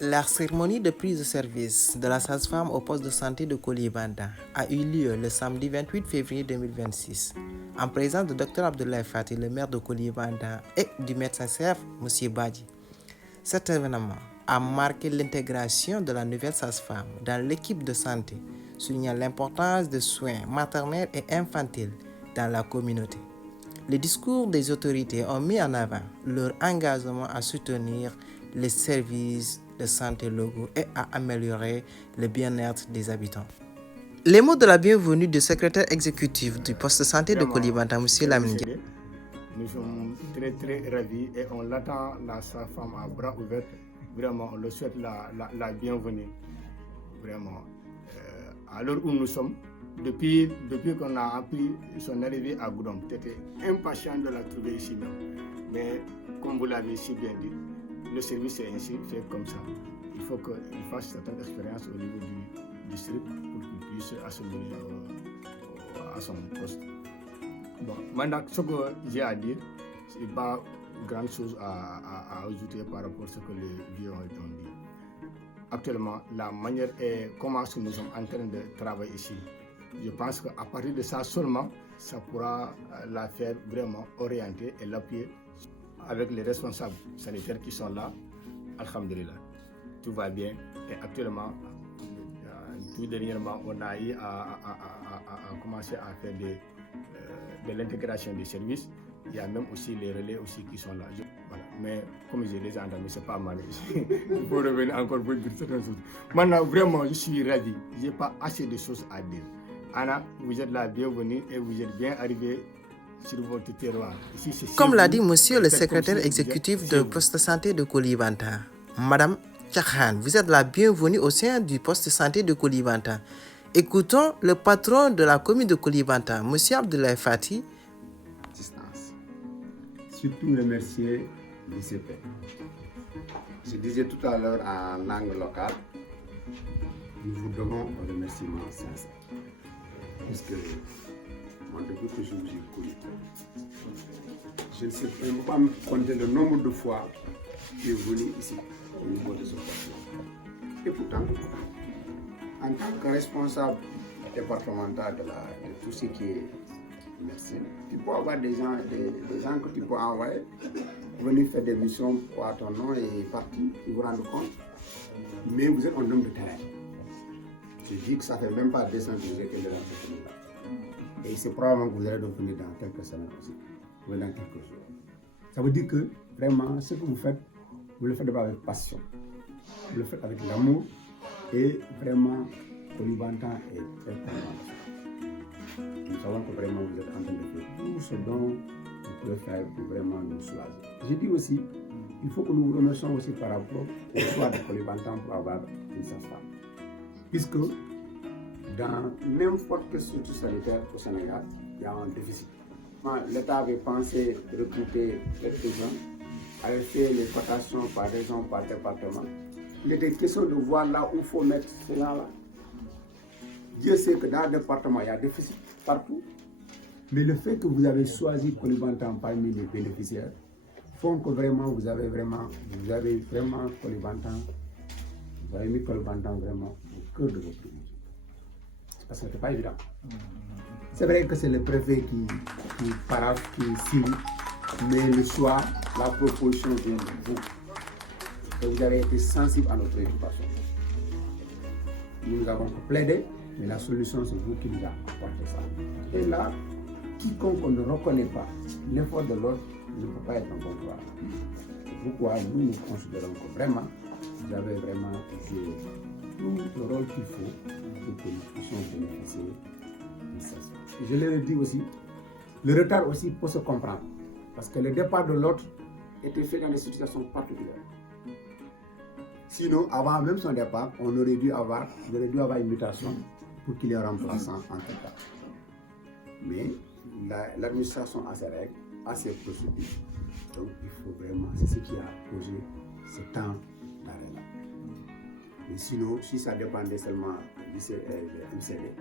La cérémonie de prise de service de la sage-femme au poste de santé de Koulibantang a eu lieu le samedi 28 février 2026 en présence de Dr Abdoulaye Fati, le maire de Koulibantang, et du médecin-chef M. Badji. Cet événement a marqué l'intégration de la nouvelle sage-femme dans l'équipe de santé, soulignant l'importance des soins maternels et infantiles dans la communauté. Les discours des autorités ont mis en avant leur engagement à soutenir les services de santé locaux et à améliorer le bien-être des habitants. Les mots de la bienvenue du secrétaire exécutif du poste de santé de Koulibantang, M. Lamine. Nous sommes très très ravis et on l'attend, la femme à bras ouverts. Vraiment, on le souhaite la bienvenue. Vraiment. À l'heure où nous sommes, depuis qu'on a appris son arrivée à Goudom, j'étais impatient de la trouver ici même. Mais comme vous l'avez si bien dit, le service est ainsi fait comme ça. Il faut qu'il fasse certaines expériences au niveau du district pour qu'il puisse assimiler à son poste. Bon, maintenant, ce que j'ai à dire, ce n'est pas grande chose à ajouter par rapport à ce que les vieux ont dit. Actuellement, la manière est comment nous sommes en train de travailler ici. Je pense qu'à partir de ça seulement, ça pourra la faire vraiment orienter et l'appuyer avec les responsables sanitaires qui sont là. Alhamdulillah, tout va bien. Et actuellement, tout dernièrement, on a eu à commencer à faire de l'intégration des services. Il y a même aussi les relais aussi qui sont là. Voilà. Mais comme je les ai entendus, c'est pas mal. Il faut revenir encore pour dire certaines choses. Maintenant, vraiment, je suis ravi. Je n'ai pas assez de choses à dire. Anna, vous êtes la bienvenue et vous êtes bien arrivée sur votre terroir. Ici, comme l'a dit monsieur le secrétaire exécutif du poste de santé de Koulibantang, Madame Tchakhan, vous êtes la bienvenue au sein du poste de santé de Koulibantang. Écoutons le patron de la commune de Koulibantang, monsieur Abdoulaye Fati. Surtout remercier l'ICP. Je disais tout à l'heure en langue locale, nous vous devons un remerciement sincère. Parce que moi, depuis que je vous ai connu, je ne sais pas me compter le nombre de fois qui est venu ici, au niveau de ce poste. Et pourtant, en tant que responsable départemental de tout ce qui est médecine, tu peux avoir des gens que tu peux envoyer, venir faire des missions pour ton nom et partir, ils vous rendent compte. Mais vous êtes un homme de terrain. Je dis que ça ne fait même pas 200 que vous êtes dans cette ville-là. Et c'est probablement que vous allez devenir dans quelques semaines aussi, ou dans quelques jours. Ça veut dire que vraiment, ce que vous le faites avec passion. Vous le faites avec l'amour et vraiment, Koulibantang est très content. Nous savons que vraiment vous êtes en train de faire tout ce dont vous pouvez faire pour vraiment nous soulager. Je dis aussi, il faut que nous vous remercions aussi par rapport au choix de Koulibantang pour avoir une sage-femme. Puisque dans n'importe quelle structure sanitaire au Sénégal, il y a un déficit. L'État avait pensé recruter quelques gens, avait fait les cotations par région, par département. Il était question de voir là où il faut mettre ces gens-là. Dieu sait que dans le département, il y a déficit partout. Mais le fait que vous avez choisi Koulibantang parmi les bénéficiaires font que vraiment vous avez vraiment Koulibantang, vous avez mis Koulibantang vraiment au cœur de votre vie. Parce que ce n'est pas évident. C'est vrai que c'est le préfet qui paraphe, qui signe, mais le choix, la proposition vient de vous. Et vous avez été sensible à notre préoccupation. Nous avons plaidé, mais la solution, c'est vous qui nous avez apporté ça. Et là, quiconque ne reconnaît pas l'effort de l'autre ne peut pas être un bon pouvoir. C'est pourquoi nous considérons que vraiment, vous avez vraiment joué tout le rôle qu'il faut pour que nous puissions bénéficier de ça. Et je l'ai dit aussi, le retard aussi peut se comprendre. Parce que le départ de l'autre était fait dans des situations particulières. Sinon, avant même son départ, on aurait dû avoir une mutation pour qu'il y ait un remplaçant en tout cas. Mais l'administration a ses règles, a ses procédures. Donc il faut vraiment, c'est ce qui a causé ce temps d'arrêt-là. Mais sinon, si ça dépendait seulement du MCD,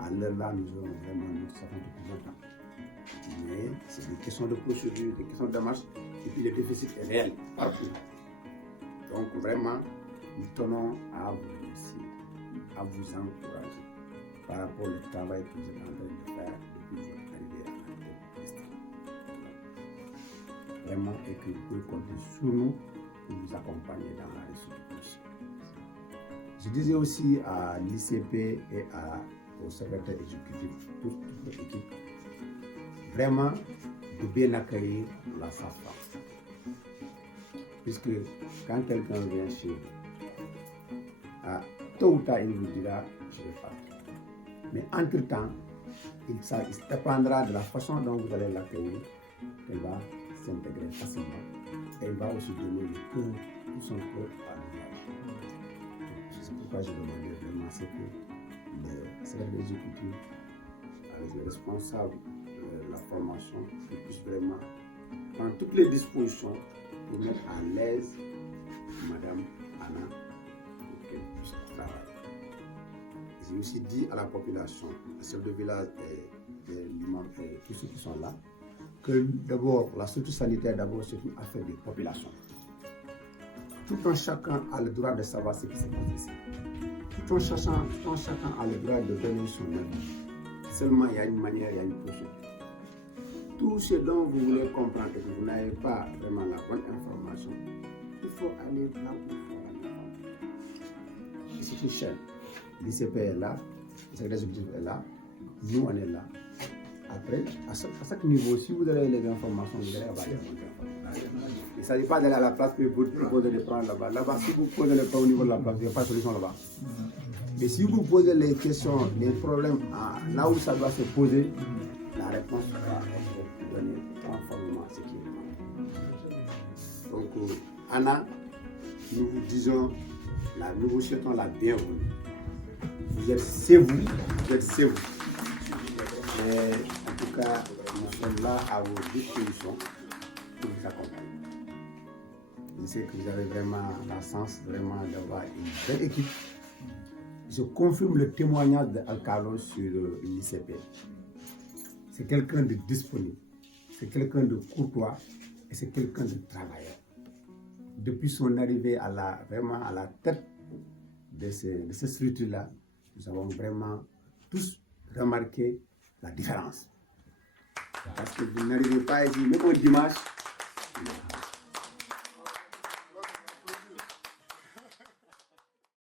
à l'heure là, nous aurons vraiment notre savant depuis longtemps. Mais c'est des questions de procédure, des questions de démarche, et puis le déficit est réel partout. Donc vraiment, nous tenons à vous remercier, à vous encourager par rapport au travail que vous êtes en train de faire depuis votre arrivée à la tête de vraiment, et que vous pouvez compter sur nous pour vous accompagner dans la réussite du projet. Je disais aussi à l'ICP et au secrétaire exécutif, toute l'équipe, vraiment de bien accueillir la sage-femme. Puisque quand quelqu'un vient chez vous, tôt ou tard, il vous dira, je vais partir. Mais entre-temps, il dépendra de la façon dont vous allez l'accueillir, qu'elle va s'intégrer facilement. Et elle va aussi donner le cœur, tout son cœur à l'ouvrage. C'est pourquoi je demandais vraiment à ce que le secrétaire exécutif, avec les responsables de la formation, qu'ils puissent vraiment prendre toutes les dispositions pour mettre à l'aise Madame Anna pour qu'elle puisse travailler. J'ai aussi dit à la population, à chef de village et l'imam et tous ceux qui sont là, que d'abord, la structure sanitaire, d'abord, c'est une affaire de population. Tout un chacun a le droit de savoir ce qui s'est passé ici. Tout un chacun a le droit de donner son avis. Seulement, il y a une manière, il y a une procédure. Tout ce dont vous voulez comprendre et que vous n'avez pas vraiment la bonne information, il faut aller là où il faut aller. Et c'est une chaîne. L'ICP est là, le secrétaire exécutif est là, nous on est là. Après, à chaque niveau, si vous avez les informations, vous allez avoir les bonnes informations. Il ne s'agit pas d'aller à la place et vous proposer de prendre là-bas. Là-bas, si vous posez les problèmes au niveau de la place, il n'y a pas de solution là-bas. Mais si vous posez les questions, les problèmes, là où ça doit se poser, la réponse va être donnée conformément à ce qui est demandé. Donc, Anna, nous vous disons, nous vous souhaitons la bienvenue. Vous êtes chez vous, vous êtes chez vous. Et en tout cas, nous sommes là à vos dispositions pour vous accompagner. Je sais que vous avez vraiment la chance vraiment d'avoir une belle équipe. Je confirme le témoignage d'Al-Carlos sur l'ICP. C'est quelqu'un de disponible, c'est quelqu'un de courtois et c'est quelqu'un de travailleur. Depuis son arrivée vraiment à la tête de cette structure-là, nous avons vraiment tous remarqué la différence. Parce que vous n'arrivez pas ici, même au dimanche,